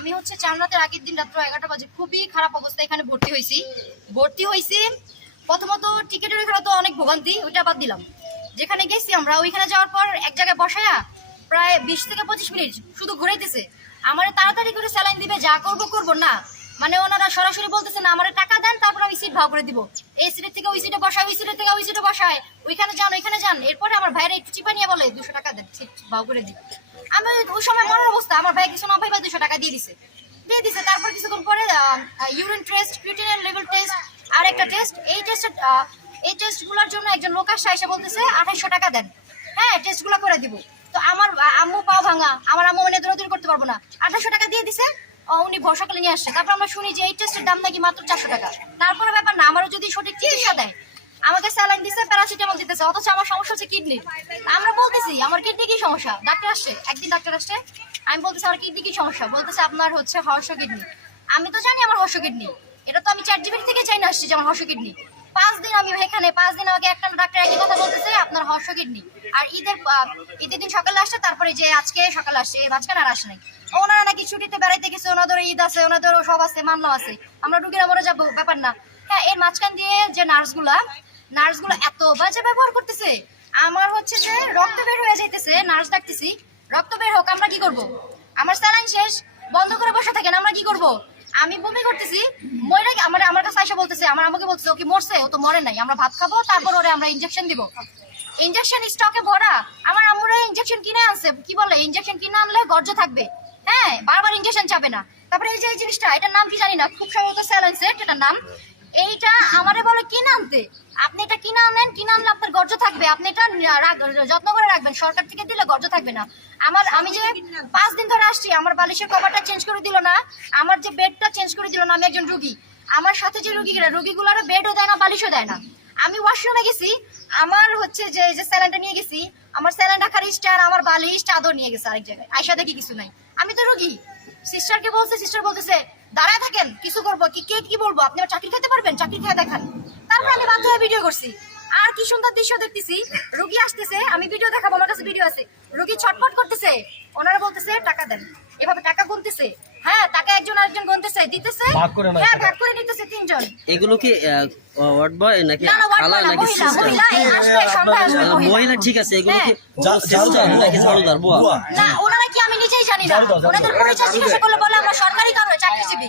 আমি হচ্ছে চারনাতের আগের দিন রাত্র 11টা বাজে খুবই খারাপ অবস্থা এখানে ভর্তি হয়েছি। প্রথমত টিকেটের এখানে তো অনেক ভোগান্তি, ওইটা বাদ দিলাম। যেখানে গেছি আমরা ওইখানে যাওয়ার পর এক জায়গায় বসায়া প্রায় 20 থেকে 25 মিনিট শুধু ঘুরাইতেছে। আমার তাড়াতাড়ি করে স্যালাইন দিবে, যা করবো না, মানে ওনারা সরাসরি বলতেছে না আমার টাকা দেন তারপর আমি সিট ভাগ করে দিব। এই সিটের থেকে ওই সিটে বসায়, ওই সিটের থেকে ওই সিটে বসায়, ওইখানে যান। এরপরে আমার ভাইরা একটু চিপা নিয়ে বলে 200 টাকা দেন, সিট ভাগ করে দিব। আমি ওই সময় মনের অবস্থা, আমার ভাই কিছু না ভাই 200 টাকা দিয়ে দিছে। তারপর কিছুক্ষণ পরে urine test, creatinine level test, আর একটা টেস্ট। এই টেস্টগুলোর জন্য একজন লোক এসে বলতেছে 2800 টাকা দেন, হ্যাঁ টেস্টগুলো করে দিব। তো আমার আম্মু পাও ভাঙা, আমার আম্মু মানে দৌড়াদৌড়ি করতে পারবো না, 2800 টাকা দিয়ে দিছে। উনি ভরসা করে নিয়ে আসছে। তারপর আমরা শুনি যে এই টেস্টের দাম নাকি মাত্র 400 টাকা। তারপরে ব্যাপার না, আমারও যদি সঠিক চিকিৎসা দেয়, আমাকে স্যালাইন দিছে, প্যারাসিটামল দিতেছে, অথচ আমার সমস্যা হচ্ছে কিডনি। আমরা বলতেছি আমার কিডনি কি সমস্যা, একদিন ডাক্তার আসছে, আমি বলতেছি আমার কিডনি কি সমস্যা, বলতেছে আপনার হচ্ছে হর্ষ কিডনি। আমি তো জানি আমার হর্ষ কিডনি, এটা তো আমি ChatGPT থেকে চাই না আসছি যে আমার হর্ষ কিডনি। 5 দিন আমি এখানে, 5 দিন আমাকে একটা ডাক্তার একই কথা বলতেছে আপনার হর্ষ কিডনি। আর ঈদের দিন সকালে আসছে, তারপরে যে আজকে সকালে আসছে, মাঝখানে আর আসে নাই। ওনারা নাকি ছুটিতে বেড়াইতে গেছে, ওনাদের ঈদ আছে, ওনাদেরও সব আছে, মামলা আছে, আমরা রুগীরা মরে যাবো, ব্যাপার না। হ্যাঁ, এর মাঝখান দিয়ে যে নার্সগুলা এত বাজে ব্যবহার করতেছে। আমার হচ্ছে যে রক্ত বের হয়ে যাইতেছে, নার্স ডাকতেছি, রক্ত বের হোক, আমরা কি করব? আমার স্যালাইন শেষ, বন্ধ করে বসে থাকেন, আমরা কি করব? আমি বমি করতেছি, মরে আমার কাছে আইসা বলতেছে, আমার আমাকে বলতেছে ও কি মরছে? ও তো মরে নাই, আমরা ভাত খাবো, তারপর ওরে আমরা ইনজেকশন দিব। ইনজেকশন স্টকে ভরা, আমার আম্মুরা ইনজেকশন কিনে আনছে, কি বলে ইনজেকশন কিনে আনলে গর্জ থাকবে, হ্যাঁ বারবার ইনজেকশন চাবে না। তারপরে এই যে এই জিনিসটা, এটার নাম কি জানি না, খুব সম্ভবত স্যালাইন সেট এটার নাম। এইটা আমারে বলে কিনে আনতে, আপনি এটা কিনে আনলে আপনার গর্জ থাকবে, আপনি এটা যত্ন করে রাখবেন, সরকার থেকে দিলে গর্জ থাকবে না। আমি যে 5 দিন ধরে আসছি, আমার বালিশের কভারটা চেঞ্জ করে দিল না, আমার যে বেডটা চেঞ্জ করে দিল না। আমি একজন রুগী, আমার সাথে যে রুগীগুলোর বেডও দেয় না, বালিশও দেয় না। আমি ওয়াশরুমে গেছি, আমার হচ্ছে যে স্যালাইনটা নিয়ে গেছি, আমার স্যালাইন রাখার স্টার, আমার বালিশ চাদর নিয়ে গেছে আরেক জায়গায়, আয়সা দেখি কিছু নাই। আমি তো রুগী, সিস্টারকে বলছে, সিস্টার বলতেছে দাঁড়ায় থাকেন, কিছু করবো কি বলবো, আপনি চাকরি খেতে পারবেন, চাকরি খেয়ে দেখান। তারপর আমি বাধ্য হয়ে ভিডিও করছি। আর কি সুন্দর দৃশ্য দেখতেছি, রুগী আসতেছে, আমি ভিডিও দেখাবো, আমার কাছে ভিডিও আছে, রুগী ছটফট করতেছে, ওনারা বলতেছে টাকা দেন, এভাবে টাকা গুনতেছে, হ্যাঁ টাকা একজন আরেকজন গুনতেছে, দিতেছে, হ্যাঁ ভাগ করে নিতেছে 3 জন। এগুলো কি ওয়ার্ড বয় নাকি খালা নাকি মহিলা? ঠিক আছে, এগুলো কি নাকি ঝাড়ুদার বুয়া? না ওনারা কি আমি নিজেই জানি না, ওনাদের পরিচয় জিজ্ঞাসা করলে বলে আমরা সরকারি চাকরিজীবী।